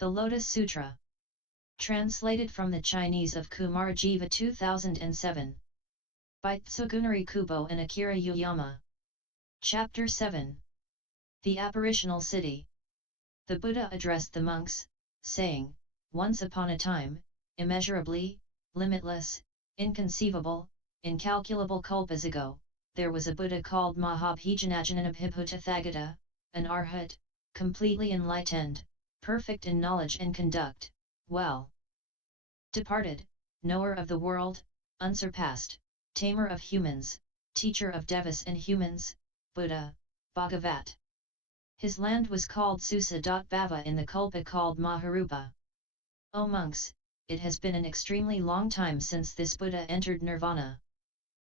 The Lotus Sutra. Translated from the Chinese of Kumarajiva 2007. By Tsugunari Kubo and Akira Yuyama. Chapter 7. The Apparitional City. The Buddha addressed the monks, saying, "Once upon a time, immeasurably, limitless, inconceivable, incalculable kalpas ago, there was a Buddha called Mahabhijanajananabhibhutathagata, an Arhat, completely enlightened, perfect in knowledge and conduct, well departed, knower of the world, unsurpassed, tamer of humans, teacher of devas and humans, Buddha, Bhagavat. His land was called Susa.Bhava in the Kalpa called Maharupa. O monks, it has been an extremely long time since this Buddha entered nirvana.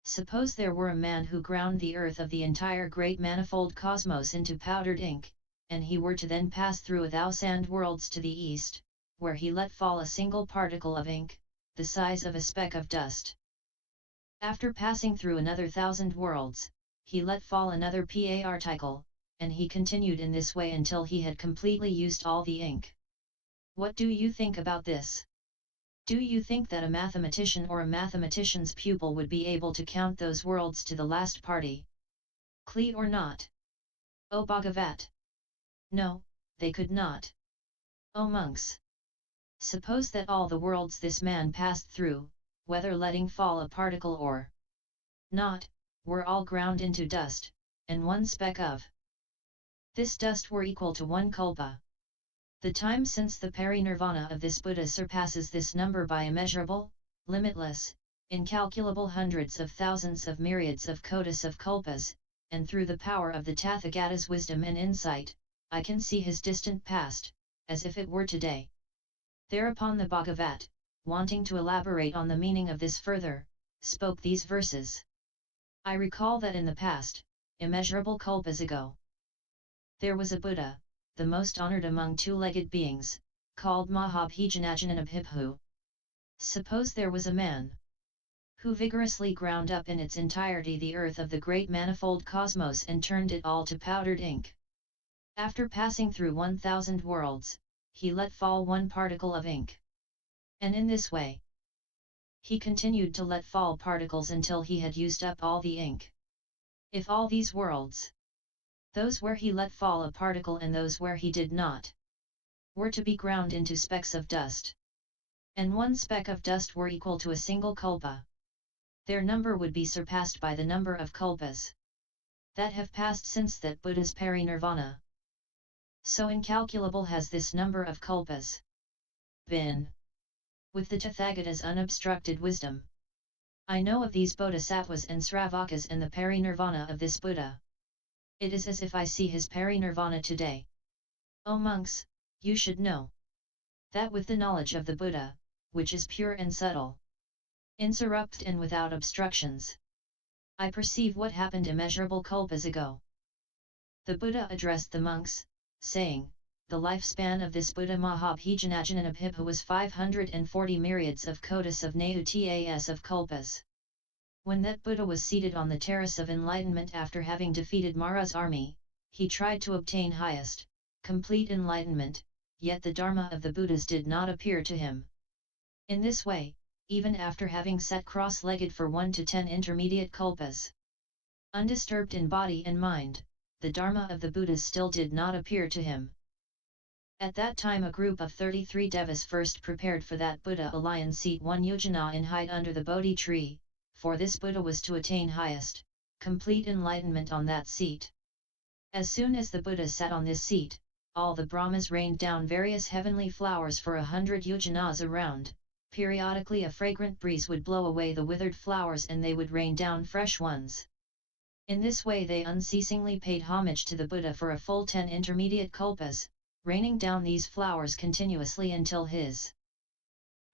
Suppose there were a man who ground the earth of the entire great manifold cosmos into powdered ink, and he were to then pass through 1,000 worlds to the east, where he let fall a single particle of ink, the size of a speck of dust. After passing through another 1,000 worlds, he let fall another particle, and he continued in this way until he had completely used all the ink. What do you think about this? Do you think that a mathematician or a mathematician's pupil would be able to count those worlds to the last party? Clear or not? O Bhagavat! No, they could not. O monks! Suppose that all the worlds this man passed through, whether letting fall a particle or not, were all ground into dust, and one speck of this dust were equal to one kalpa. The time since the parinirvana of this Buddha surpasses this number by immeasurable, limitless, incalculable hundreds of thousands of myriads of kotis of kalpas, and through the power of the Tathagata's wisdom and insight, I can see his distant past, as if it were today." Thereupon the Bhagavat, wanting to elaborate on the meaning of this further, spoke these verses. "I recall that in the past, immeasurable kalpas ago, there was a Buddha, the most honored among two-legged beings, called Mahabhijanajananabhibhu. Suppose there was a man who vigorously ground up in its entirety the earth of the great manifold cosmos and turned it all to powdered ink. After passing through 1,000 worlds, he let fall one particle of ink. And in this way, he continued to let fall particles until he had used up all the ink. If all these worlds, those where he let fall a particle and those where he did not, were to be ground into specks of dust, and one speck of dust were equal to a single kalpa, their number would be surpassed by the number of kalpas that have passed since that Buddha's parinirvana. So incalculable has this number of kalpas been. With the Tathagata's unobstructed wisdom, I know of these bodhisattvas and sravakas and the parinirvana of this Buddha. It is as if I see his parinirvana today. O monks, you should know that with the knowledge of the Buddha, which is pure and subtle, incorruptible and without obstructions, I perceive what happened immeasurable kalpas ago." The Buddha addressed the monks, saying, "The lifespan of this Buddha Mahabhijanajananabhibhu was 540 myriads of kotis of nautas of kalpas. When that Buddha was seated on the terrace of enlightenment after having defeated Mara's army, he tried to obtain highest, complete enlightenment, yet the Dharma of the Buddhas did not appear to him. In this way, even after having sat cross-legged for 1 to 10 intermediate kalpas, undisturbed in body and mind, the Dharma of the Buddhas still did not appear to him. At that time a group of 33 devas first prepared for that Buddha a lion seat 1 yojana in height under the Bodhi tree, for this Buddha was to attain highest, complete enlightenment on that seat. As soon as the Buddha sat on this seat, all the Brahmas rained down various heavenly flowers for 100 yojanas around. Periodically a fragrant breeze would blow away the withered flowers and they would rain down fresh ones. In this way they unceasingly paid homage to the Buddha for a full 10 intermediate kalpas, raining down these flowers continuously until his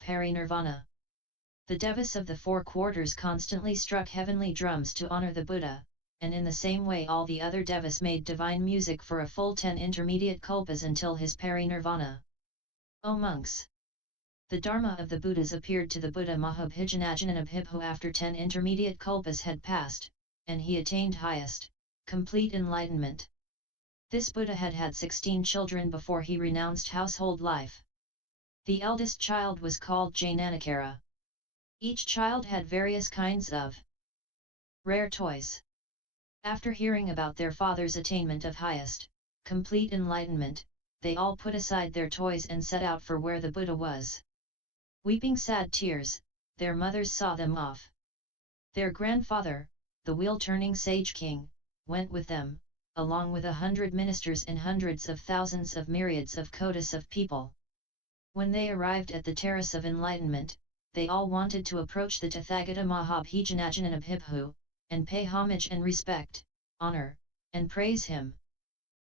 parinirvana. The devas of the 4 quarters constantly struck heavenly drums to honor the Buddha, and in the same way all the other devas made divine music for a full 10 intermediate kalpas until his parinirvana. O monks! The Dharma of the Buddhas appeared to the Buddha Mahabhijanajananabhibhu after 10 intermediate kalpas had passed, and he attained highest, complete enlightenment. This Buddha had had 16 children before he renounced household life. The eldest child was called Jnanakara. Each child had various kinds of rare toys. After hearing about their father's attainment of highest, complete enlightenment, they all put aside their toys and set out for where the Buddha was. Weeping sad tears, their mothers saw them off. Their grandfather, the wheel-turning sage king, went with them, along with 100 ministers and hundreds of thousands of myriads of kotis of people. When they arrived at the terrace of enlightenment, they all wanted to approach the Tathagata Mahabhijanajnanabhibhu, and pay homage and respect, honor, and praise him.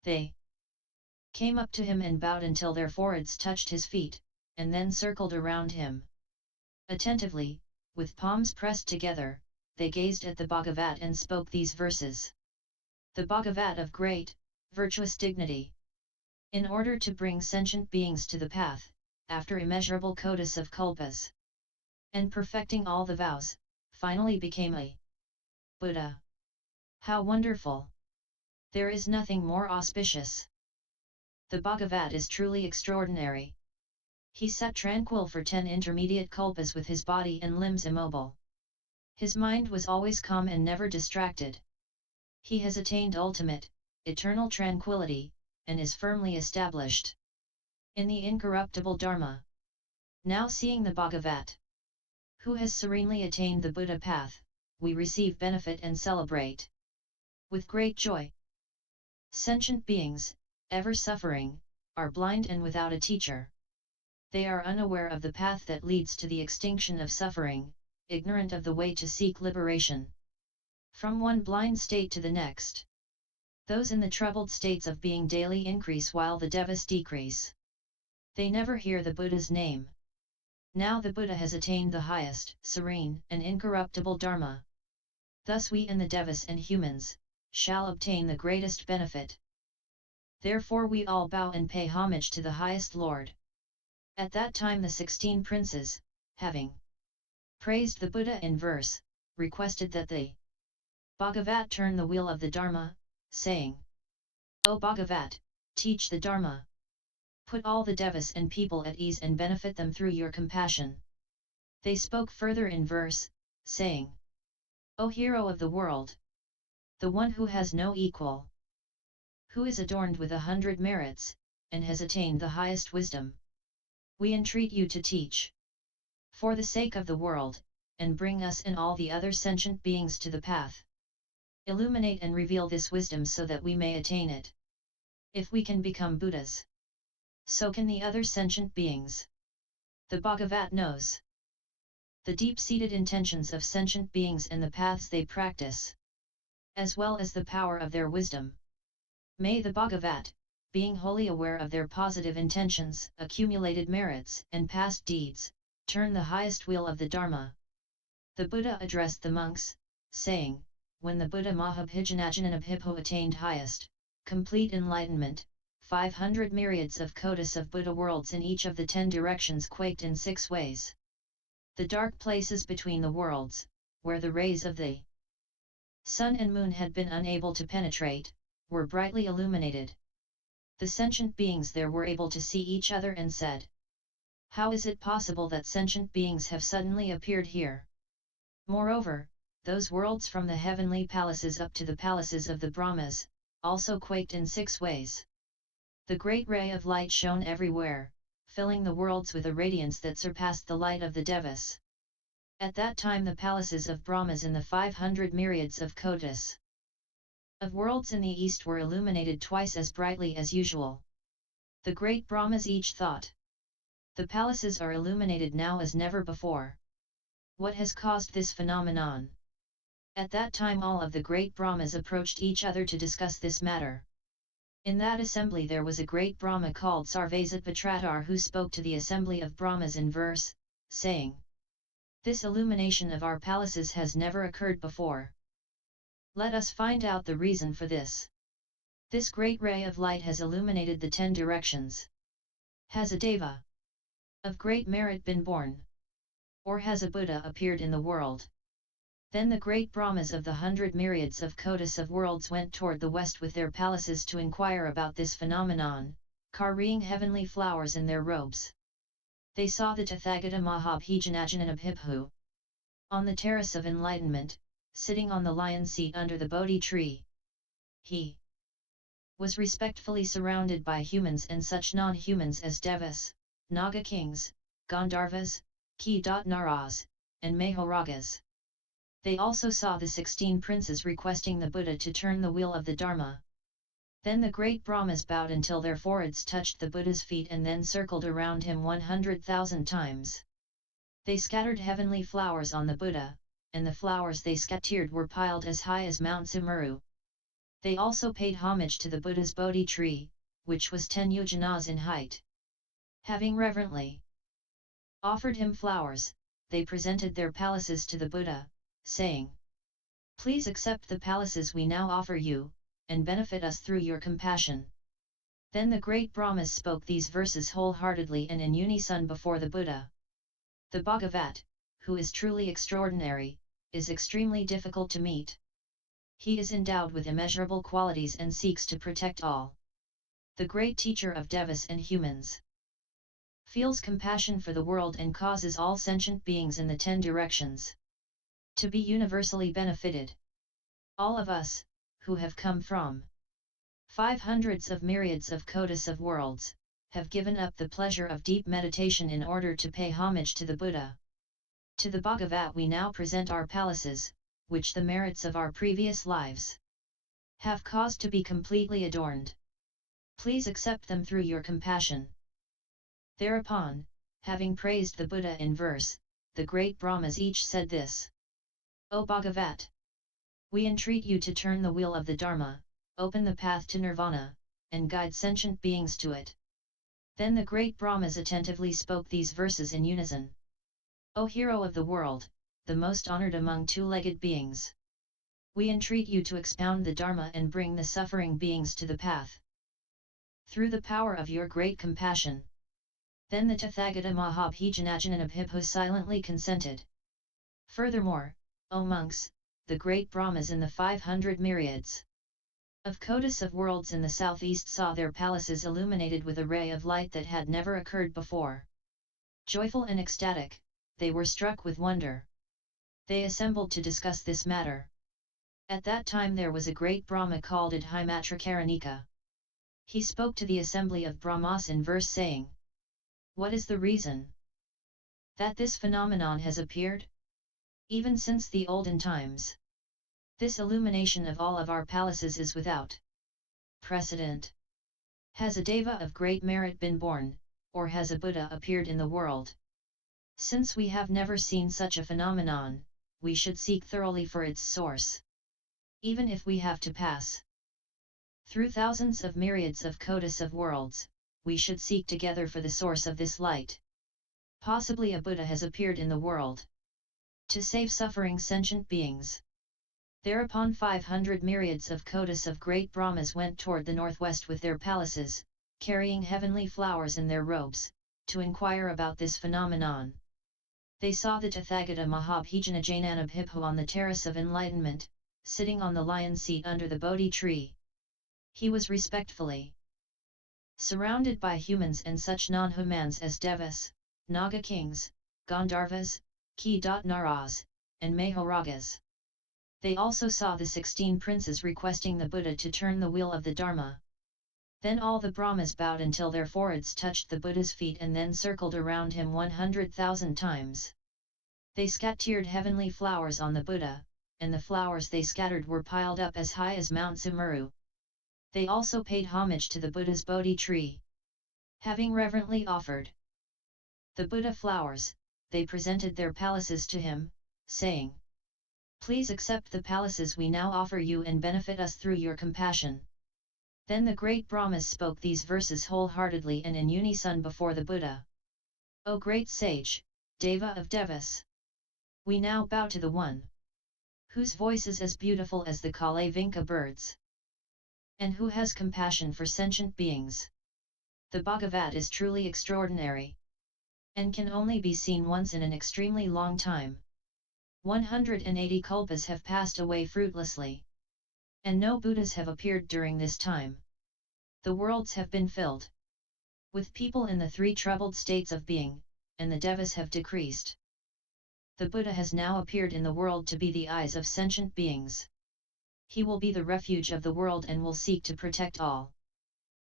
They came up to him and bowed until their foreheads touched his feet, and then circled around him. Attentively, with palms pressed together, they gazed at the Bhagavat and spoke these verses. The Bhagavat of great, virtuous dignity. In order to bring sentient beings to the path, after immeasurable kotis of kalpas, and perfecting all the vows, finally became a Buddha. How wonderful! There is nothing more auspicious. The Bhagavat is truly extraordinary. He sat tranquil for 10 intermediate kalpas with his body and limbs immobile. His mind was always calm and never distracted. He has attained ultimate, eternal tranquility, and is firmly established in the incorruptible Dharma. Now seeing the Bhagavat, who has serenely attained the Buddha path, we receive benefit and celebrate with great joy. Sentient beings, ever suffering, are blind and without a teacher. They are unaware of the path that leads to the extinction of suffering, ignorant of the way to seek liberation from one blind state to the next. Those in the troubled states of being daily increase while the devas decrease. They never hear the Buddha's name. Now the Buddha has attained the highest, serene, and incorruptible Dharma. Thus we and the devas and humans shall obtain the greatest benefit. Therefore we all bow and pay homage to the highest Lord. At that time the 16 princes, having praised the Buddha in verse, requested that the Bhagavat turn the wheel of the Dharma, saying, O Bhagavat, teach the Dharma. Put all the devas and people at ease and benefit them through your compassion. They spoke further in verse, saying, O hero of the world! The one who has no equal, who is adorned with 100 merits, and has attained the highest wisdom. We entreat you to teach, for the sake of the world, and bring us and all the other sentient beings to the path. Illuminate and reveal this wisdom so that we may attain it. If we can become Buddhas, so can the other sentient beings. The Bhagavat knows the deep-seated intentions of sentient beings and the paths they practice, as well as the power of their wisdom. May the Bhagavat, being wholly aware of their positive intentions, accumulated merits, and past deeds, turn the highest wheel of the Dharma. The Buddha addressed the monks, saying, when the Buddha Mahabhijanajnanabhibhu attained highest, complete enlightenment, 500 myriads of kotis of Buddha worlds in each of the 10 directions quaked in 6 ways. The dark places between the worlds, where the rays of the sun and moon had been unable to penetrate, were brightly illuminated. The sentient beings there were able to see each other and said, how is it possible that sentient beings have suddenly appeared here? Moreover, those worlds from the heavenly palaces up to the palaces of the Brahmas, also quaked in 6 ways. The great ray of light shone everywhere, filling the worlds with a radiance that surpassed the light of the devas. At that time the palaces of Brahmas in the 500 myriads of kotis of worlds in the east were illuminated twice as brightly as usual. The great Brahmas each thought, the palaces are illuminated now as never before. What has caused this phenomenon? At that time all of the great Brahmas approached each other to discuss this matter. In that assembly there was a great Brahma called Sarvasatvatratar who spoke to the assembly of Brahmas in verse, saying, this illumination of our palaces has never occurred before. Let us find out the reason for this. This great ray of light has illuminated the 10 directions. Has a deva of great merit been born? Or has a Buddha appeared in the world? Then the great Brahmas of the 100 myriads of Kotis of worlds went toward the west with their palaces to inquire about this phenomenon, carrying heavenly flowers in their robes. They saw the Tathagata Mahabhijanajananabhibhu on the terrace of enlightenment, sitting on the lion seat under the Bodhi tree. He was respectfully surrounded by humans and such non-humans as devas, naga kings, gandharvas, ki-naras, and mahoragas. They also saw the 16 princes requesting the Buddha to turn the wheel of the Dharma. Then the great Brahmas bowed until their foreheads touched the Buddha's feet and then circled around him 100,000 times. They scattered heavenly flowers on the Buddha, and the flowers they scattered were piled as high as Mount Sumeru. They also paid homage to the Buddha's Bodhi tree, which was 10 yojanas in height. Having reverently offered him flowers, they presented their palaces to the Buddha, saying, "Please accept the palaces we now offer you, and benefit us through your compassion." Then the great Brahmas spoke these verses wholeheartedly and in unison before the Buddha. The Bhagavat, who is truly extraordinary, is extremely difficult to meet. He is endowed with immeasurable qualities and seeks to protect all. The great teacher of devas and humans feels compassion for the world and causes all sentient beings in the 10 directions to be universally benefited. All of us, who have come from 500s of myriads of Kotis of worlds, have given up the pleasure of deep meditation in order to pay homage to the Buddha. To the Bhagavat we now present our palaces, which the merits of our previous lives have caused to be completely adorned. Please accept them through your compassion. Thereupon, having praised the Buddha in verse, the great Brahmas each said this: O Bhagavat! We entreat you to turn the wheel of the Dharma, open the path to nirvana, and guide sentient beings to it. Then the great Brahmas attentively spoke these verses in unison. O hero of the world, the most honored among two-legged beings! We entreat you to expound the Dharma and bring the suffering beings to the path. Through the power of your great compassion. Then the Tathagata Mahabhijanajananabhibhu silently consented. Furthermore, O monks, the great Brahmas in the 500 myriads of Kotis of worlds in the southeast saw their palaces illuminated with a ray of light that had never occurred before. Joyful and ecstatic, they were struck with wonder. They assembled to discuss this matter. At that time there was a great Brahma called Adhimatrakaronika. He spoke to the assembly of Brahmas in verse saying, "What is the reason that this phenomenon has appeared? Even since the olden times, this illumination of all of our palaces is without precedent. Has a deva of great merit been born, or has a Buddha appeared in the world? Since we have never seen such a phenomenon, we should seek thoroughly for its source. Even if we have to pass through thousands of myriads of Kotis of worlds, we should seek together for the source of this light. Possibly a Buddha has appeared in the world to save suffering sentient beings." Thereupon 500 myriads of Kotis of great Brahmas went toward the northwest with their palaces, carrying heavenly flowers in their robes, to inquire about this phenomenon. They saw the Tathagata Mahabhijanajananabhibhu on the terrace of enlightenment, sitting on the lion seat under the Bodhi tree. He was respectfully surrounded by humans and such non-humans as devas, naga kings, gandharvas, ki-naras, and mahoragas. They also saw the 16 princes requesting the Buddha to turn the wheel of the Dharma. Then all the Brahmas bowed until their foreheads touched the Buddha's feet and then circled around him 100,000 times. They scattered heavenly flowers on the Buddha, and the flowers they scattered were piled up as high as Mount Sumeru. They also paid homage to the Buddha's Bodhi tree. Having reverently offered the Buddha flowers, they presented their palaces to him, saying, "Please accept the palaces we now offer you and benefit us through your compassion." Then the great Brahmas spoke these verses wholeheartedly and in unison before the Buddha. O great sage, Deva of Devas! We now bow to the one whose voice is as beautiful as the Kalavinka birds, and who has compassion for sentient beings. The Bhagavat is truly extraordinary, and can only be seen once in an extremely long time. 180 kalpas have passed away fruitlessly. And no Buddhas have appeared during this time. The worlds have been filled with people in the three troubled states of being, and the devas have decreased. The Buddha has now appeared in the world to be the eyes of sentient beings. He will be the refuge of the world and will seek to protect all.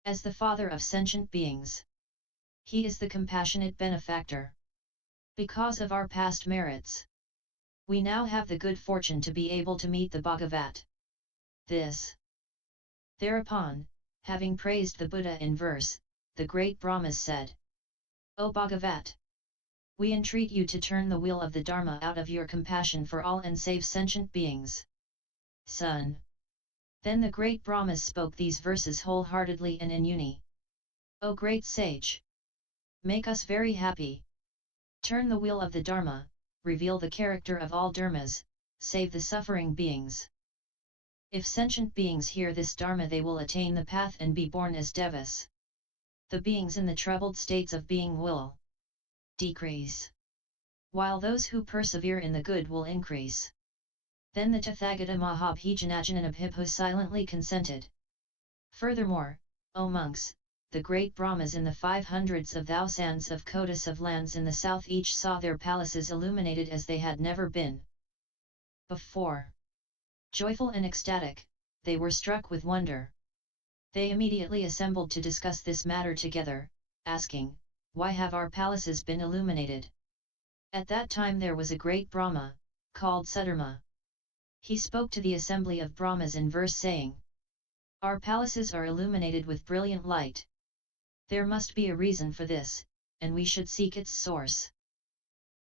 As the father of sentient beings, he is the compassionate benefactor. Because of our past merits, we now have the good fortune to be able to meet the Bhagavat. Thereupon, having praised the Buddha in verse, the great Brahmas said, O Bhagavat! We entreat you to turn the wheel of the Dharma out of your compassion for all and save sentient beings. Son. Then the great Brahmas spoke these verses wholeheartedly and in uni. O great sage! Make us very happy. Turn the wheel of the Dharma, reveal the character of all dharmas, save the suffering beings. If sentient beings hear this Dharma, they will attain the path and be born as devas. The beings in the troubled states of being will decrease, while those who persevere in the good will increase. Then the Tathagata Mahabhijanajananabhibhu silently consented. Furthermore, O monks, the great Brahmas in the 500s of thousands of kotis of lands in the south each saw their palaces illuminated as they had never been before. Joyful and ecstatic, they were struck with wonder. They immediately assembled to discuss this matter together, asking, why have our palaces been illuminated? At that time there was a great Brahma, called Sudharma. He spoke to the assembly of Brahmas in verse saying, our palaces are illuminated with brilliant light. There must be a reason for this, and we should seek its source.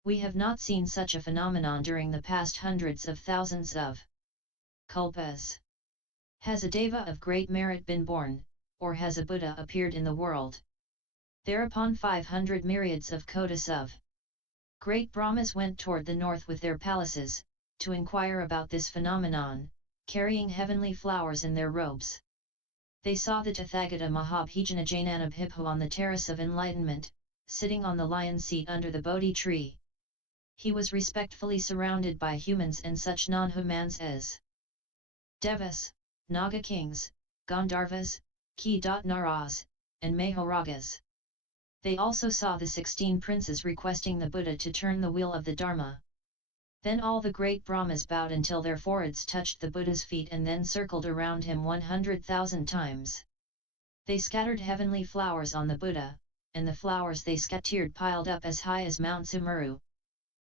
We have not seen such a phenomenon during the past hundreds of thousands of kalpas. Has a deva of great merit been born, or has a Buddha appeared in the world? Thereupon 500 myriads of kotis of great Brahmas went toward the north with their palaces, to inquire about this phenomenon, carrying heavenly flowers in their robes. They saw the Tathagata Mahabhijanajananabhibhu on the terrace of enlightenment, sitting on the lion's seat under the Bodhi tree. He was respectfully surrounded by humans and such non-humans as devas, naga kings, gandharvas, ki-naras, and mahoragas. They also saw the 16 princes requesting the Buddha to turn the wheel of the Dharma. Then all the great Brahmas bowed until their foreheads touched the Buddha's feet and then circled around him 100,000 times. They scattered heavenly flowers on the Buddha, and the flowers they scattered piled up as high as Mount Sumeru.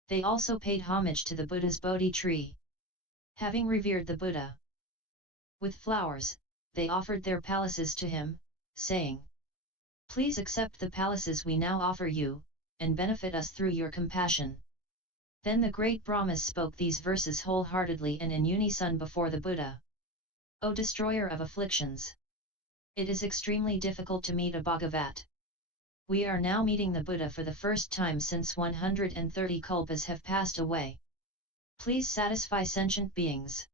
They also paid homage to the Buddha's Bodhi tree. Having revered the Buddha with flowers, they offered their palaces to him, saying, please accept the palaces we now offer you, and benefit us through your compassion. Then the great Brahmas spoke these verses wholeheartedly and in unison before the Buddha. O destroyer of afflictions! It is extremely difficult to meet a Bhagavat. We are now meeting the Buddha for the first time since 130 kalpas have passed away. Please satisfy sentient beings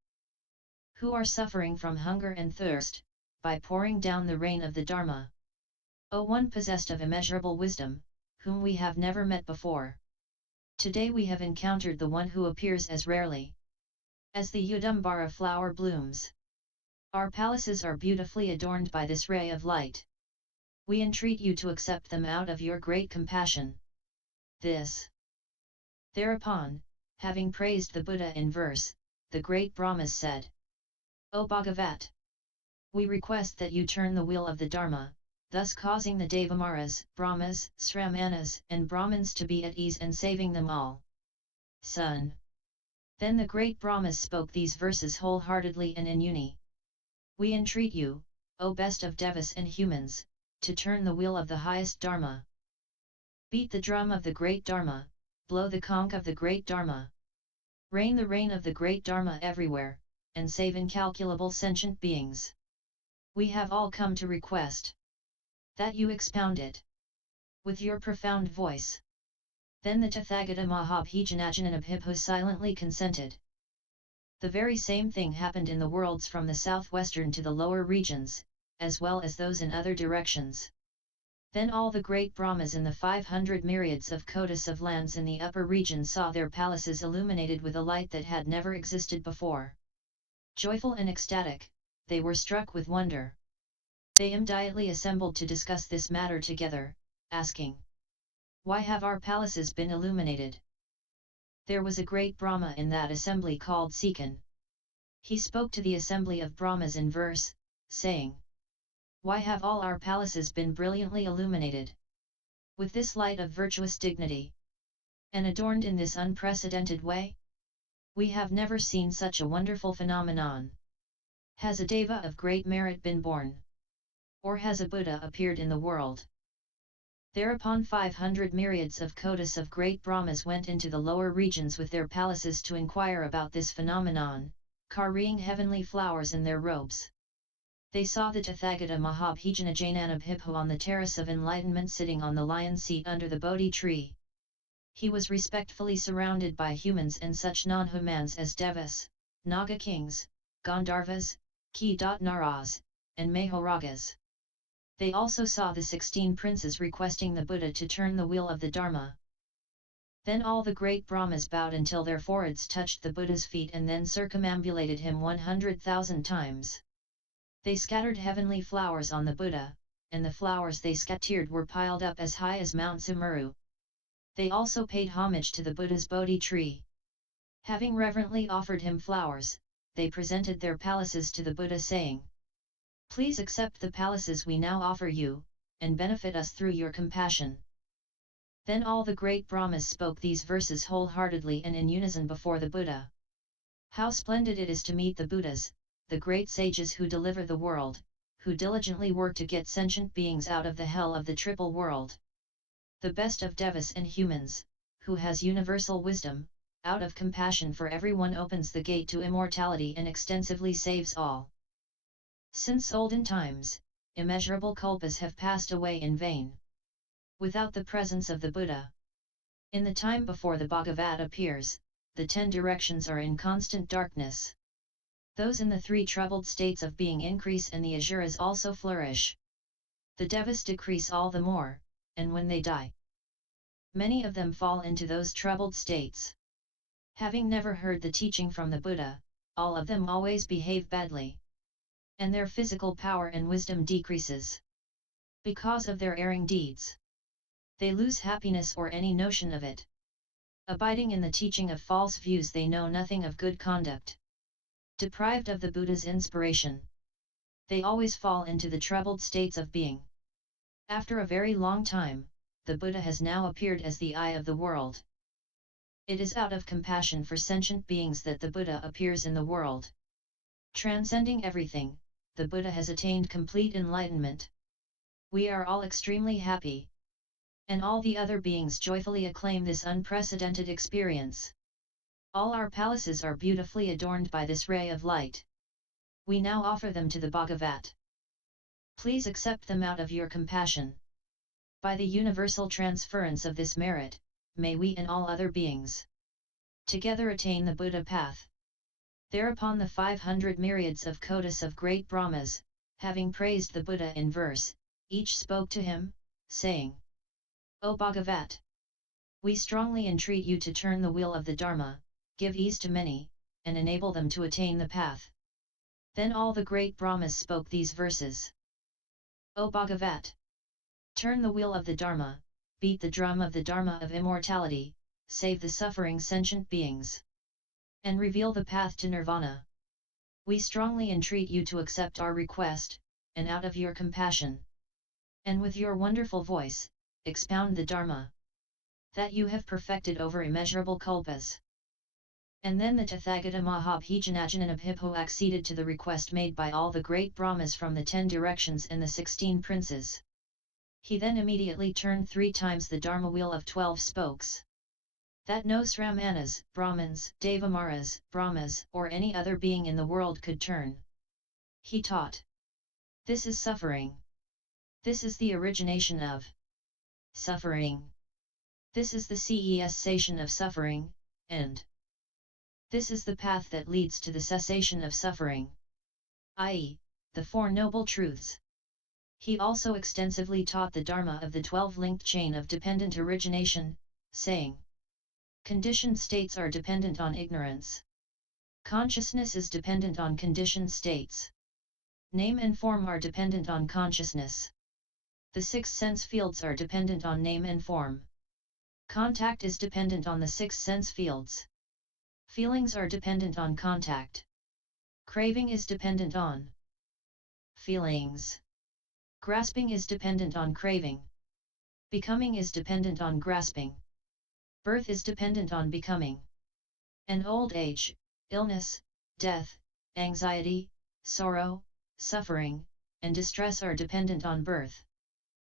who are suffering from hunger and thirst, by pouring down the rain of the Dharma. O one possessed of immeasurable wisdom, whom we have never met before. Today we have encountered the one who appears as rarely as the Udambara flower blooms. Our palaces are beautifully adorned by this ray of light. We entreat you to accept them out of your great compassion. Thereupon, having praised the Buddha in verse, the great Brahmas said, O Bhagavat! We request that you turn the wheel of the Dharma, thus causing the Devamaras, Brahmas, Sramanas, and Brahmins to be at ease and saving them all. Son. Then the great Brahmas spoke these verses wholeheartedly and in uni. We entreat you, O best of devas and humans, to turn the wheel of the highest Dharma. Beat the drum of the great Dharma, blow the conch of the great Dharma. Rain the rain of the great Dharma everywhere, and save incalculable sentient beings. We have all come to request that you expound it with your profound voice. Then the Tathagata Mahabhijanajananabhibhu silently consented. The very same thing happened in the worlds from the southwestern to the lower regions, as well as those in other directions. Then all the great Brahmas in the 500 myriads of kotis of lands in the upper region saw their palaces illuminated with a light that had never existed before. Joyful and ecstatic, they were struck with wonder. They immediately assembled to discuss this matter together, asking, "Why have our palaces been illuminated?" There was a great Brahma in that assembly called Sekan. He spoke to the assembly of Brahmas in verse, saying, "Why have all our palaces been brilliantly illuminated with this light of virtuous dignity, and adorned in this unprecedented way? We have never seen such a wonderful phenomenon. Has a deva of great merit been born? Or has a Buddha appeared in the world?" Thereupon 500 myriads of kotis of great Brahmas went into the lower regions with their palaces to inquire about this phenomenon, carrying heavenly flowers in their robes. They saw the Tathagata Mahabhijanajananabhibhu on the terrace of enlightenment sitting on the lion seat under the Bodhi tree. He was respectfully surrounded by humans and such non-humans as devas, naga kings, gandharvas, ki-naras, and mahoragas. They also saw the 16 princes requesting the Buddha to turn the wheel of the Dharma. Then all the great Brahmas bowed until their foreheads touched the Buddha's feet and then circumambulated him 100,000 times. They scattered heavenly flowers on the Buddha, and the flowers they scattered were piled up as high as Mount Sumeru. They also paid homage to the Buddha's Bodhi tree. Having reverently offered him flowers, they presented their palaces to the Buddha saying, "Please accept the palaces we now offer you, and benefit us through your compassion." Then all the great Brahmas spoke these verses wholeheartedly and in unison before the Buddha. How splendid it is to meet the Buddhas, the great sages who deliver the world, who diligently work to get sentient beings out of the hell of the triple world. The best of devas and humans, who has universal wisdom, out of compassion for everyone opens the gate to immortality and extensively saves all. Since olden times, immeasurable kalpas have passed away in vain, without the presence of the Buddha. In the time before the Bhagavat appears, the 10 directions are in constant darkness. Those in the 3 troubled states of being increase and the asuras also flourish. The devas decrease all the more, and when they die, many of them fall into those troubled states. Having never heard the teaching from the Buddha, all of them always behave badly, and their physical power and wisdom decreases. Because of their erring deeds, they lose happiness or any notion of it. Abiding in the teaching of false views, they know nothing of good conduct. Deprived of the Buddha's inspiration, they always fall into the troubled states of being. After a very long time, the Buddha has now appeared as the eye of the world. It is out of compassion for sentient beings that the Buddha appears in the world. Transcending everything, the Buddha has attained complete enlightenment. We are all extremely happy, and all the other beings joyfully acclaim this unprecedented experience. All our palaces are beautifully adorned by this ray of light. We now offer them to the Bhagavat. Please accept them out of your compassion. By the universal transference of this merit, may we and all other beings together attain the Buddha path. Thereupon the 500 myriads of kotis of great Brahmas, having praised the Buddha in verse, each spoke to him, saying, "O Bhagavat! We strongly entreat you to turn the wheel of the Dharma, give ease to many, and enable them to attain the path." Then all the great Brahmas spoke these verses. "O Bhagavat! Turn the wheel of the Dharma, beat the drum of the Dharma of immortality, save the suffering sentient beings, and reveal the path to nirvana. We strongly entreat you to accept our request, and out of your compassion, and with your wonderful voice, expound the Dharma that you have perfected over immeasurable kalpas." And then the Tathagata Mahabhijanajananabhibhu acceded to the request made by all the great Brahmas from the 10 directions and the 16 princes. He then immediately turned 3 times the Dharma wheel of 12 spokes, that no Sramanas, Brahmins, Devamaras, Brahmas, or any other being in the world could turn. He taught, "This is suffering. This is the origination of suffering. This is the cessation of suffering, and this is the path that leads to the cessation of suffering, i.e., the 4 noble truths." He also extensively taught the Dharma of the 12-linked chain of dependent origination, saying, conditioned states are dependent on ignorance. Consciousness is dependent on conditioned states. Name and form are dependent on consciousness. The 6 sense fields are dependent on name and form. Contact is dependent on the 6 sense fields. Feelings are dependent on contact. Craving is dependent on feelings. Grasping is dependent on craving. Becoming is dependent on grasping. Birth is dependent on becoming. And old age, illness, death, anxiety, sorrow, suffering, and distress are dependent on birth.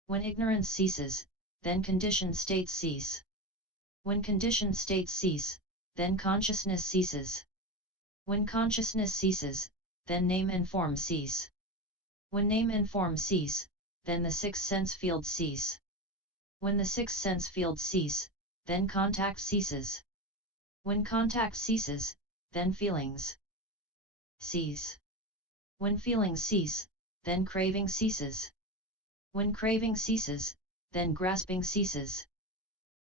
When ignorance ceases, then conditioned states cease. When conditioned states cease, then consciousness ceases. When consciousness ceases, then name and form cease. When name and form cease, then the 6 sense fields cease. When the 6 sense fields cease, then contact ceases. When contact ceases, then feelings cease. When feelings cease, then craving ceases. When craving ceases, then grasping ceases.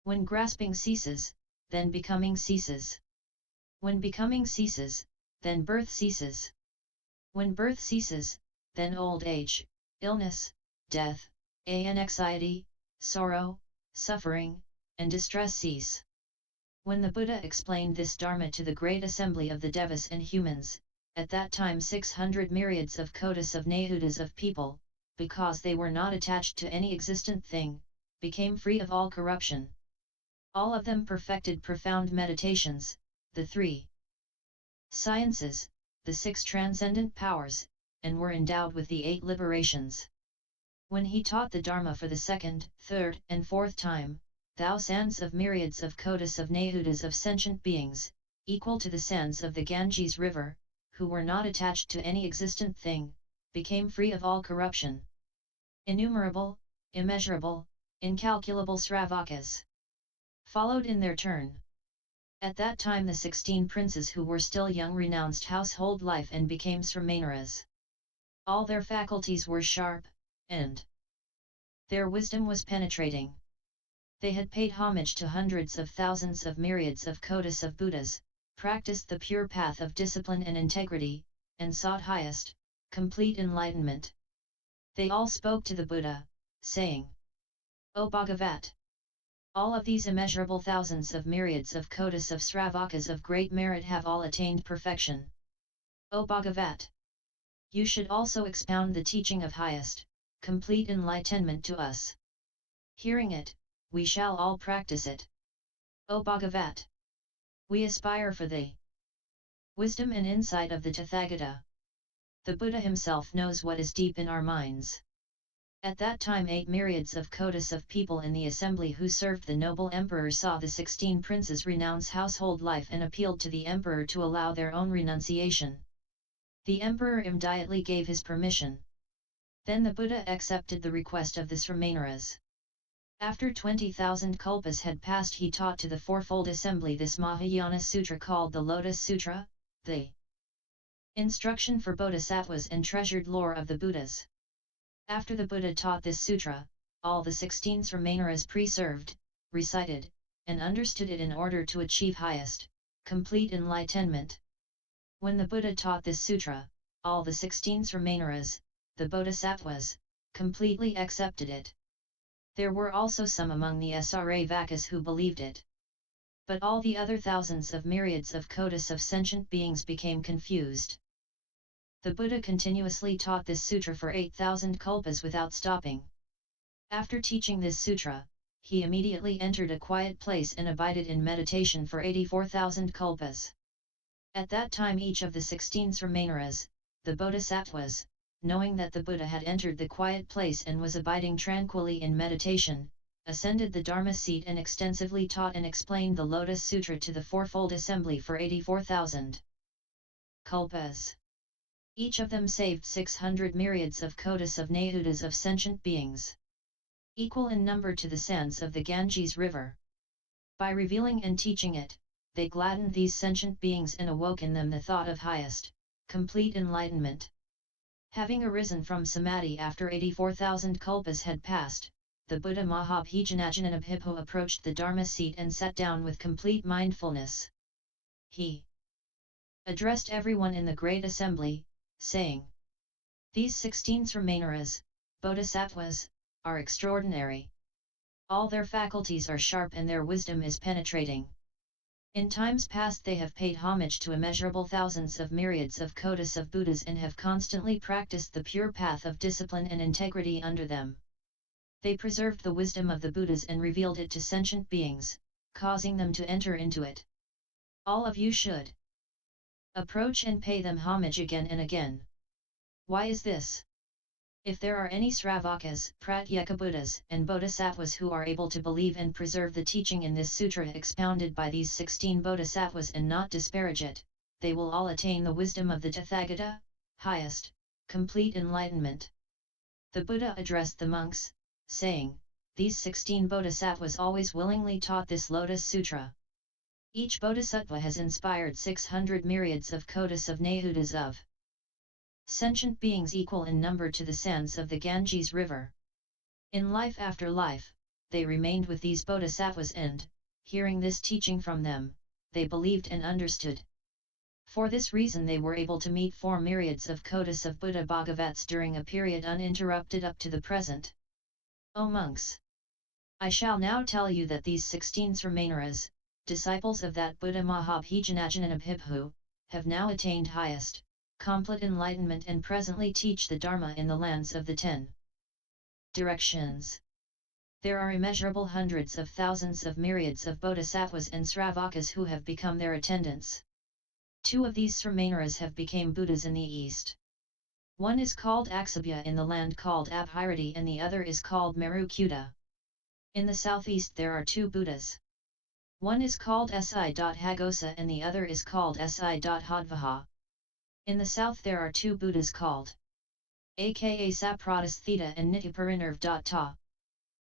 When grasping ceases, then becoming ceases. When becoming ceases, then birth ceases. When birth ceases, then old age, illness, death, anxiety, sorrow, suffering, and distress cease. When the Buddha explained this Dharma to the great assembly of the devas and humans, at that time 600 myriads of kotis of Nahudas of people, because they were not attached to any existent thing, became free of all corruption. All of them perfected profound meditations, the 3 sciences, the 6 transcendent powers, and were endowed with the 8 liberations. When he taught the Dharma for the 2nd, 3rd, and 4th time, thousands of myriads of kotis of Nahudas of sentient beings, equal to the sands of the Ganges river, who were not attached to any existent thing, became free of all corruption. Innumerable, immeasurable, incalculable Sravakas followed in their turn. At that time the 16 princes who were still young renounced household life and became Sramaneras. All their faculties were sharp, and their wisdom was penetrating. They had paid homage to hundreds of thousands of myriads of kotis of Buddhas, practiced the pure path of discipline and integrity, and sought highest, complete enlightenment. They all spoke to the Buddha, saying, O Bhagavat! All of these immeasurable thousands of myriads of kotis of Sravakas of great merit have all attained perfection. O Bhagavat! You should also expound the teaching of highest, complete enlightenment to us. Hearing it, we shall all practice it. O Bhagavat! We aspire for the wisdom and insight of the Tathagata. The Buddha himself knows what is deep in our minds. At that time 8 myriads of kotis of people in the assembly who served the noble emperor saw the 16 princes renounce household life and appealed to the emperor to allow their own renunciation. The emperor immediately gave his permission. Then the Buddha accepted the request of the Sramaneras. After 20,000 kalpas had passed, he taught to the fourfold assembly this Mahayana Sutra called the Lotus Sutra, the instruction for bodhisattvas and treasured lore of the Buddhas. After the Buddha taught this sutra, all the 16 Sramaneras preserved, recited, and understood it in order to achieve highest, complete enlightenment. When the Buddha taught this sutra, all the 16 Sramaneras, the bodhisattvas, completely accepted it. There were also some among the Sravakas who believed it. But all the other thousands of myriads of kotis of sentient beings became confused. The Buddha continuously taught this sutra for 8,000 kalpas without stopping. After teaching this sutra, he immediately entered a quiet place and abided in meditation for 84,000 kalpas. At that time each of the 16 Sramaneras, the bodhisattvas, knowing that the Buddha had entered the quiet place and was abiding tranquilly in meditation, ascended the Dharma seat and extensively taught and explained the Lotus Sutra to the fourfold assembly for 84,000 kalpas. Each of them saved 600 myriads of kotis of Nahudas of sentient beings, equal in number to the sands of the Ganges river. By revealing and teaching it, they gladdened these sentient beings and awoke in them the thought of highest, complete enlightenment. Having arisen from Samadhi after 84,000 kalpas had passed, the Buddha Mahabhijanajanaabhibho approached the Dharma seat and sat down with complete mindfulness. He addressed everyone in the great assembly, saying, "These 16 Sramaneras, bodhisattvas, are extraordinary. All their faculties are sharp and their wisdom is penetrating. In times past they have paid homage to immeasurable thousands of myriads of kotis of Buddhas and have constantly practiced the pure path of discipline and integrity under them. They preserved the wisdom of the Buddhas and revealed it to sentient beings, causing them to enter into it. All of you should approach and pay them homage again and again. Why is this? If there are any Sravakas, Pratyeka and Bodhisattvas who are able to believe and preserve the teaching in this sutra expounded by these 16 Bodhisattvas and not disparage it, they will all attain the wisdom of the Tathagata, highest, complete enlightenment." The Buddha addressed the monks, saying, "These 16 Bodhisattvas always willingly taught this Lotus Sutra. Each Bodhisattva has inspired 600 myriads of kotis of Nahudas of sentient beings equal in number to the sands of the Ganges river. In life after life, they remained with these bodhisattvas and, hearing this teaching from them, they believed and understood. For this reason they were able to meet 4 myriads of kotis of Buddha Bhagavats during a period uninterrupted up to the present. O monks! I shall now tell you that these 16 Sramaneras, disciples of that Buddha Mahabhijanajanaabhibho, have now attained highest, complete enlightenment and presently teach the Dharma in the lands of the 10 directions. There are immeasurable hundreds of thousands of myriads of bodhisattvas and sravakas who have become their attendants. 2 of these Sramaneras have become Buddhas in the east. One is called Aksabhya in the land called Abhirati and the other is called Merukuta. In the southeast there are 2 Buddhas. One is called Si.Hagosa and the other is called Si.Hadvaha. In the south there are 2 Buddhas called aka Sapradasthita and Nityaparinirv.Ta.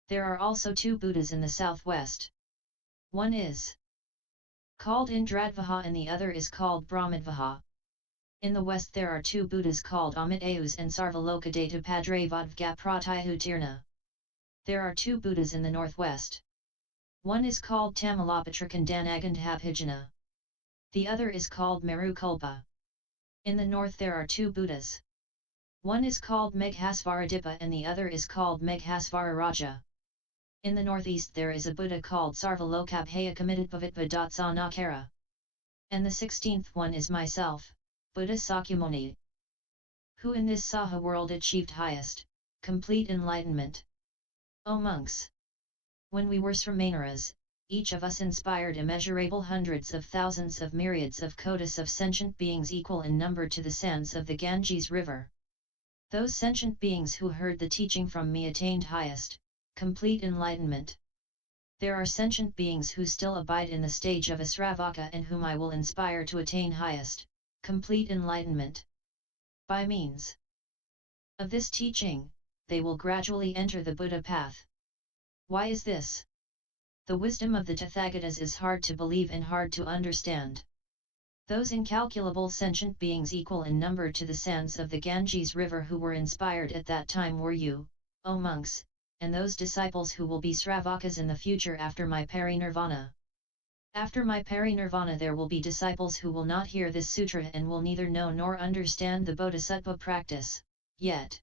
There are also 2 Buddhas in the southwest. One is called Indradvaha and the other is called Brahmadvaha. In the west there are 2 Buddhas called Amitayus and Sarvalokadata Padravadvga Pratyahutirna. There are 2 Buddhas in the northwest. One is called Tamalapatrakandanagadhabhijana. The other is called Merukulpa. In the north there are 2 Buddhas. One is called Meghasvaradipa and the other is called Meghasvararaja. In the northeast there is a Buddha called Sarvalokabhayakamitadbhavitva.Sanakara. And the 16th one is myself, Buddha Sakyamuni, who in this Saha world achieved highest, complete enlightenment. O monks! When we were Sramaneras, each of us inspired immeasurable hundreds of thousands of myriads of kotis of sentient beings equal in number to the sands of the Ganges river. Those sentient beings who heard the teaching from me attained highest, complete enlightenment. There are sentient beings who still abide in the stage of a Sravaka and whom I will inspire to attain highest, complete enlightenment. By means of this teaching, they will gradually enter the Buddha path. Why is this? The wisdom of the Tathagatas is hard to believe and hard to understand. Those incalculable sentient beings equal in number to the sands of the Ganges river who were inspired at that time were you, O monks, and those disciples who will be Sravakas in the future after my parinirvana. After my parinirvana there will be disciples who will not hear this sutra and will neither know nor understand the Bodhisattva practice, yet,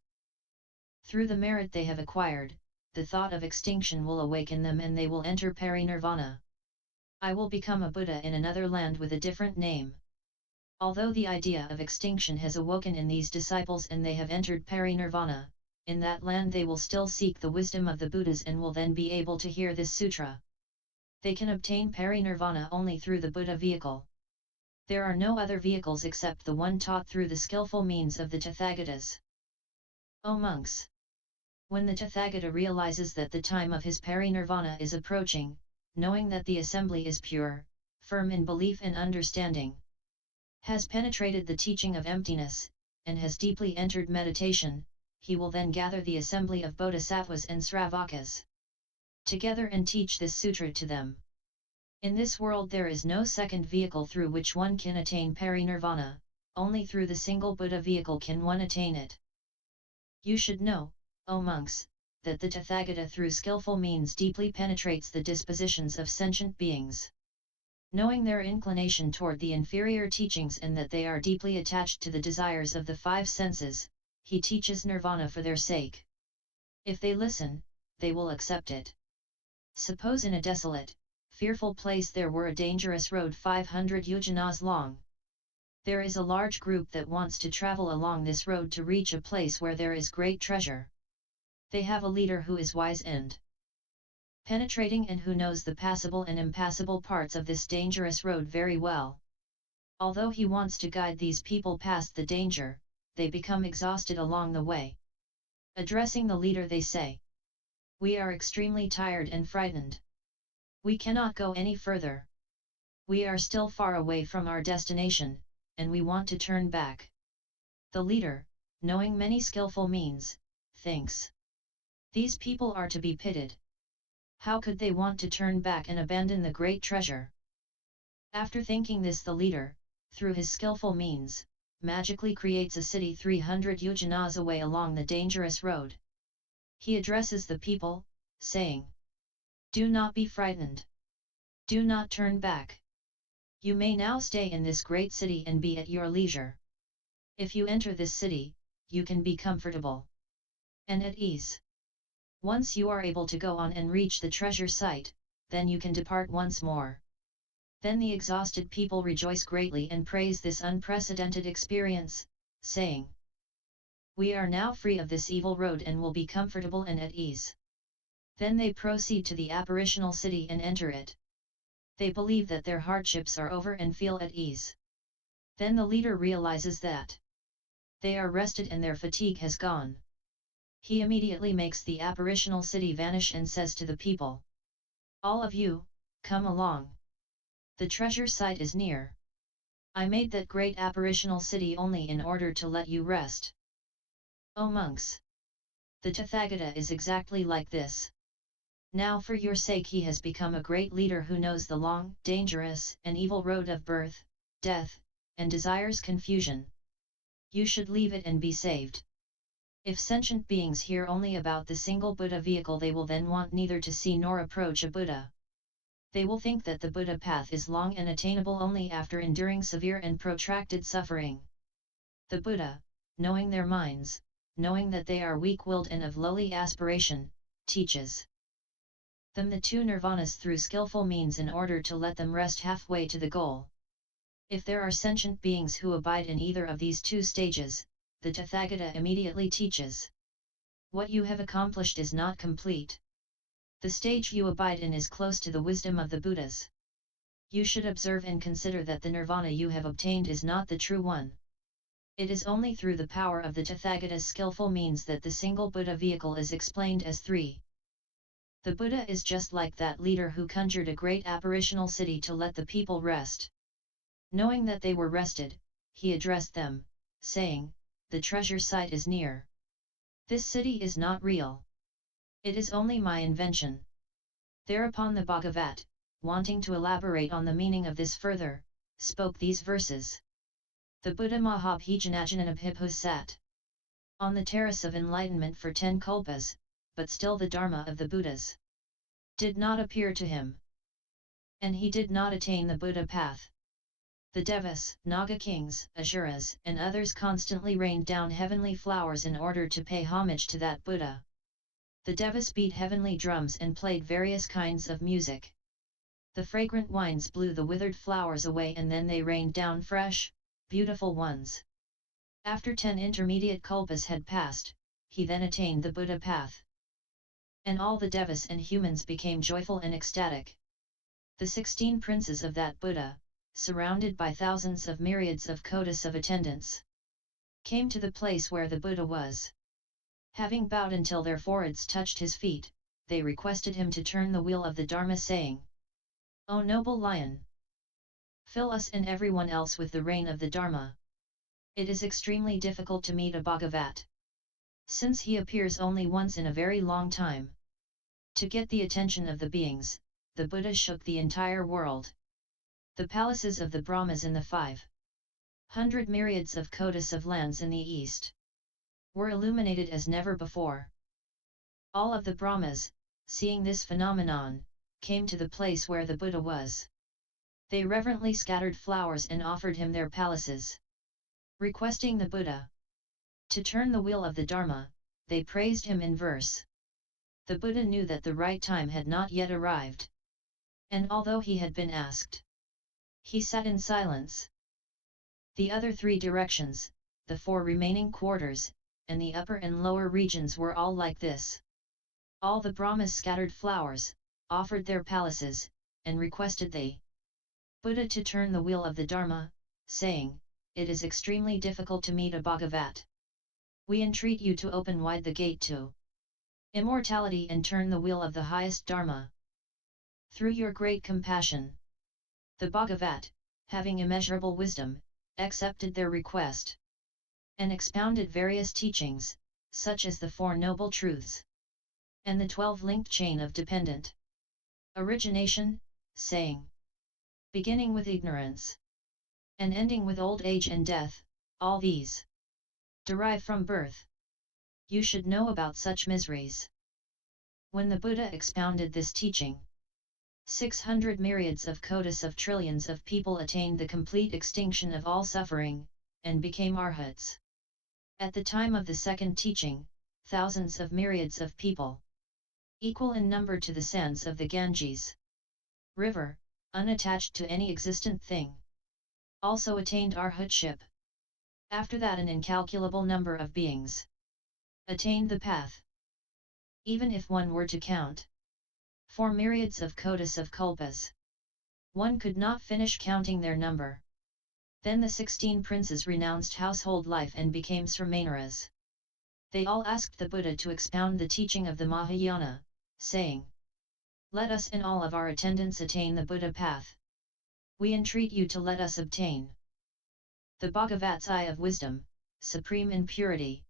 through the merit they have acquired, the thought of extinction will awaken them and they will enter parinirvana. I will become a Buddha in another land with a different name. Although the idea of extinction has awoken in these disciples and they have entered parinirvana, in that land they will still seek the wisdom of the Buddhas and will then be able to hear this sutra. They can obtain parinirvana only through the Buddha vehicle. There are no other vehicles except the one taught through the skillful means of the Tathagatas. O monks! When the Tathagata realizes that the time of his parinirvana is approaching, knowing that the assembly is pure, firm in belief and understanding, has penetrated the teaching of emptiness, and has deeply entered meditation, he will then gather the assembly of bodhisattvas and sravakas together and teach this sutra to them. In this world there is no second vehicle through which one can attain parinirvana, only through the single Buddha vehicle can one attain it. You should know, O monks, that the Tathagata through skillful means deeply penetrates the dispositions of sentient beings. Knowing their inclination toward the inferior teachings and that they are deeply attached to the desires of the five senses, he teaches nirvana for their sake. If they listen, they will accept it. Suppose in a desolate, fearful place there were a dangerous road 500 yojanas long. There is a large group that wants to travel along this road to reach a place where there is great treasure. They have a leader who is wise and penetrating and who knows the passable and impassable parts of this dangerous road very well. Although he wants to guide these people past the danger, they become exhausted along the way. Addressing the leader they say, "We are extremely tired and frightened. We cannot go any further. We are still far away from our destination, and we want to turn back." The leader, knowing many skillful means, thinks, "These people are to be pitied. How could they want to turn back and abandon the great treasure?" After thinking this, the leader, through his skillful means, magically creates a city 300 yojanas away along the dangerous road. He addresses the people, saying, "Do not be frightened. Do not turn back. You may now stay in this great city and be at your leisure. If you enter this city, you can be comfortable and at ease. Once you are able to go on and reach the treasure site, then you can depart once more." Then the exhausted people rejoice greatly and praise this unprecedented experience, saying, "We are now free of this evil road and will be comfortable and at ease." Then they proceed to the apparitional city and enter it. They believe that their hardships are over and feel at ease. Then the leader realizes that they are rested and their fatigue has gone. He immediately makes the apparitional city vanish and says to the people, "All of you, come along. The treasure site is near. I made that great apparitional city only in order to let you rest." O monks! The Tathagata is exactly like this. Now for your sake he has become a great leader who knows the long, dangerous, and evil road of birth, death, and desires confusion. You should leave it and be saved. If sentient beings hear only about the single Buddha vehicle, they will then want neither to see nor approach a Buddha. They will think that the Buddha path is long and attainable only after enduring severe and protracted suffering. The Buddha, knowing their minds, knowing that they are weak-willed and of lowly aspiration, teaches them the two nirvanas through skillful means in order to let them rest halfway to the goal. If there are sentient beings who abide in either of these two stages, the Tathagata immediately teaches, "What you have accomplished is not complete. The stage you abide in is close to the wisdom of the Buddhas. You should observe and consider that the nirvana you have obtained is not the true one. It is only through the power of the Tathagata's skillful means that the single Buddha vehicle is explained as three. The Buddha is just like that leader who conjured a great apparitional city to let the people rest. Knowing that they were rested, he addressed them, saying, 'The treasure site is near. This city is not real. It is only my invention.' Thereupon the Bhagavat, wanting to elaborate on the meaning of this further, spoke these verses. The Buddha Mahabhijanajananabhibhu sat on the terrace of enlightenment for 10 kalpas, but still the Dharma of the Buddhas did not appear to him. And he did not attain the Buddha path. The devas, Naga kings, Asuras, and others constantly rained down heavenly flowers in order to pay homage to that Buddha. The devas beat heavenly drums and played various kinds of music. The fragrant winds blew the withered flowers away and then they rained down fresh, beautiful ones. After 10 intermediate kalpas had passed, he then attained the Buddha path. And all the devas and humans became joyful and ecstatic. The 16 princes of that Buddha, surrounded by thousands of myriads of kotis of attendants, came to the place where the Buddha was. Having bowed until their foreheads touched his feet, they requested him to turn the wheel of the Dharma, saying, "O noble lion! Fill us and everyone else with the rain of the Dharma. It is extremely difficult to meet a Bhagavat, since he appears only once in a very long time." To get the attention of the beings, the Buddha shook the entire world. The palaces of the Brahmas in the 500 myriads of kotis of lands in the east, were illuminated as never before. All of the Brahmas, seeing this phenomenon, came to the place where the Buddha was. They reverently scattered flowers and offered him their palaces. Requesting the Buddha to turn the wheel of the Dharma, they praised him in verse. The Buddha knew that the right time had not yet arrived. And although he had been asked, he sat in silence. The other 3 directions, the 4 remaining quarters, and the upper and lower regions were all like this. All the Brahmas scattered flowers, offered their palaces, and requested the Buddha to turn the wheel of the Dharma, saying, "It is extremely difficult to meet a Bhagavat. We entreat you to open wide the gate to immortality and turn the wheel of the highest Dharma. Through your great compassion." The Bhagavat, having immeasurable wisdom, accepted their request and expounded various teachings, such as the 4 Noble Truths and the 12-linked chain of dependent origination, saying, beginning with ignorance and ending with old age and death, all these derive from birth. You should know about such miseries. When the Buddha expounded this teaching, 600 myriads of kotis of trillions of people attained the complete extinction of all suffering, and became arhats. At the time of the second teaching, thousands of myriads of people, equal in number to the sands of the Ganges river, unattached to any existent thing, also attained arhatship. After that an incalculable number of beings attained the path. Even if one were to count 4 myriads of kotis of kalpas, one could not finish counting their number. Then the 16 princes renounced household life and became Sramaneras. They all asked the Buddha to expound the teaching of the Mahayana, saying, "Let us and all of our attendants attain the Buddha path. We entreat you to let us obtain the Bhagavat's eye of wisdom, supreme in purity."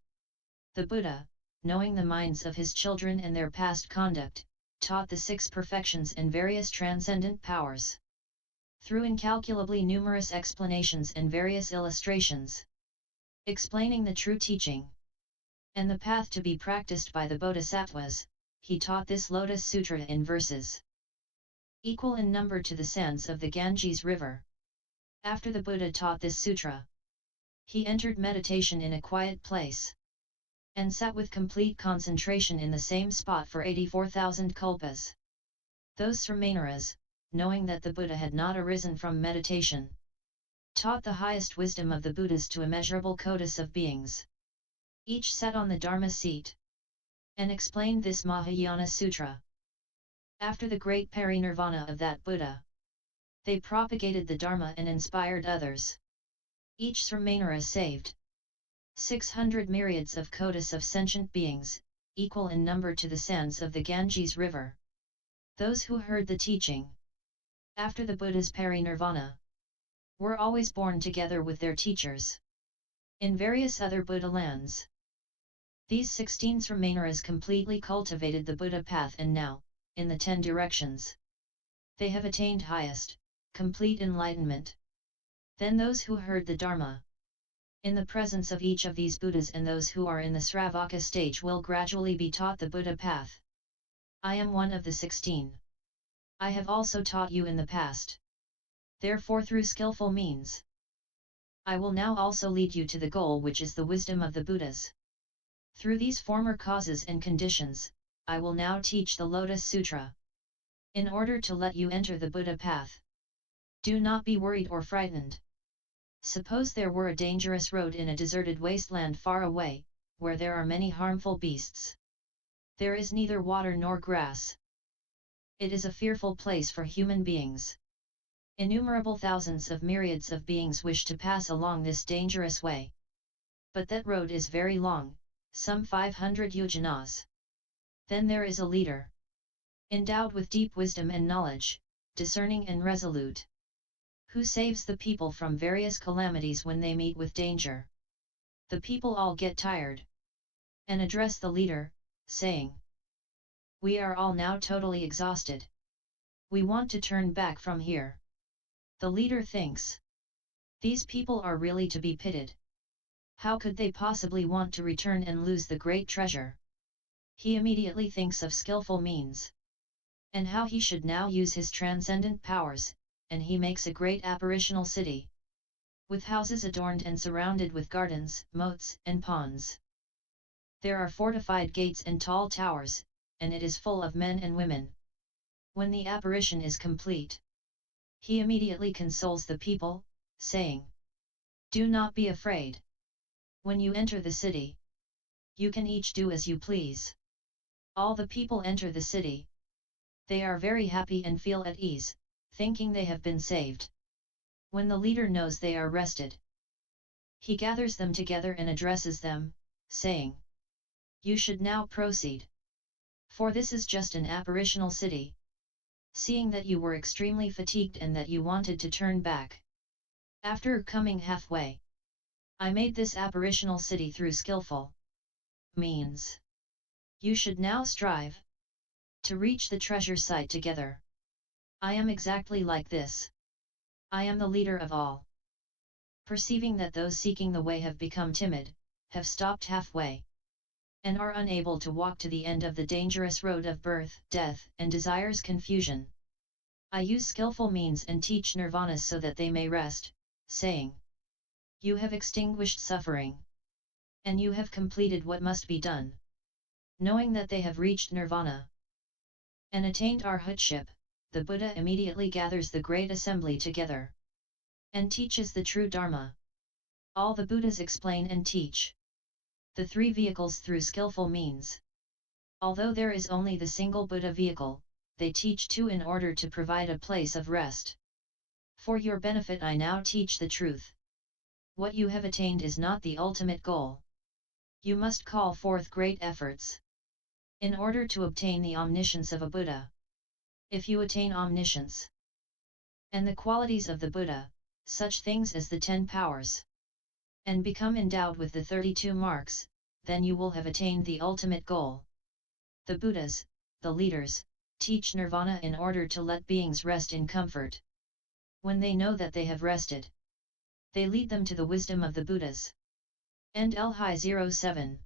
The Buddha, knowing the minds of his children and their past conduct, taught the 6 perfections and various transcendent powers. Through incalculably numerous explanations and various illustrations, explaining the true teaching and the path to be practiced by the Bodhisattvas, he taught this Lotus Sutra in verses equal in number to the sands of the Ganges river. After the Buddha taught this sutra, he entered meditation in a quiet place and sat with complete concentration in the same spot for 84,000 kalpas. Those Sramaneras, knowing that the Buddha had not arisen from meditation, taught the highest wisdom of the Buddhas to immeasurable kotis of beings. Each sat on the Dharma seat and explained this Mahayana Sutra. After the great parinirvana of that Buddha, they propagated the Dharma and inspired others. Each Sramanera saved 600 myriads of kotis of sentient beings, equal in number to the sands of the Ganges river. Those who heard the teaching after the Buddha's parinirvana were always born together with their teachers in various other Buddha lands. These 16 Sramaneras completely cultivated the Buddha path, and now, in the 10 directions, they have attained highest, complete enlightenment. Then those who heard the Dharma in the presence of each of these Buddhas and those who are in the Sravaka stage will gradually be taught the Buddha path. I am one of the 16. I have also taught you in the past. Therefore through skillful means, I will now also lead you to the goal, which is the wisdom of the Buddhas. Through these former causes and conditions, I will now teach the Lotus Sutra, in order to let you enter the Buddha path. Do not be worried or frightened. Suppose there were a dangerous road in a deserted wasteland far away, where there are many harmful beasts. There is neither water nor grass. It is a fearful place for human beings. Innumerable thousands of myriads of beings wish to pass along this dangerous way. But that road is very long, some 500 yojanas. Then there is a leader, endowed with deep wisdom and knowledge, discerning and resolute, who saves the people from various calamities when they meet with danger. The people all get tired and address the leader, saying, "We are all now totally exhausted. We want to turn back from here." The leader thinks, "These people are really to be pitied. How could they possibly want to return and lose the great treasure? He immediately thinks of skillful means, and how he should now use his transcendent powers, and he makes a great apparitional city, with houses adorned and surrounded with gardens, moats, and ponds. There are fortified gates and tall towers, and it is full of men and women. When the apparition is complete, he immediately consoles the people, saying, "Do not be afraid. When you enter the city, you can each do as you please." All the people enter the city. They are very happy and feel at ease, thinking they have been saved. When the leader knows they are rested, he gathers them together and addresses them, saying, "You should now proceed. For this is just an apparitional city. Seeing that you were extremely fatigued and that you wanted to turn back, after coming halfway, I made this apparitional city through skillful means. You should now strive to reach the treasure site together. I am exactly like this. I am the leader of all." Perceiving that those seeking the way have become timid, have stopped halfway, and are unable to walk to the end of the dangerous road of birth, death, and desire's confusion, I use skillful means and teach nirvana so that they may rest, saying, "You have extinguished suffering, and you have completed what must be done." Knowing that they have reached nirvana and attained arhatship, the Buddha immediately gathers the great assembly together, and teaches the true Dharma. All the Buddhas explain and teach the three vehicles through skillful means. Although there is only the single Buddha vehicle, they teach two in order to provide a place of rest. For your benefit I now teach the truth. What you have attained is not the ultimate goal. You must call forth great efforts in order to obtain the omniscience of a Buddha. If you attain omniscience and the qualities of the Buddha, such things as the 10 powers, and become endowed with the 32 marks, then you will have attained the ultimate goal. The Buddhas, the leaders, teach nirvana in order to let beings rest in comfort. When they know that they have rested, they lead them to the wisdom of the Buddhas. End L. 07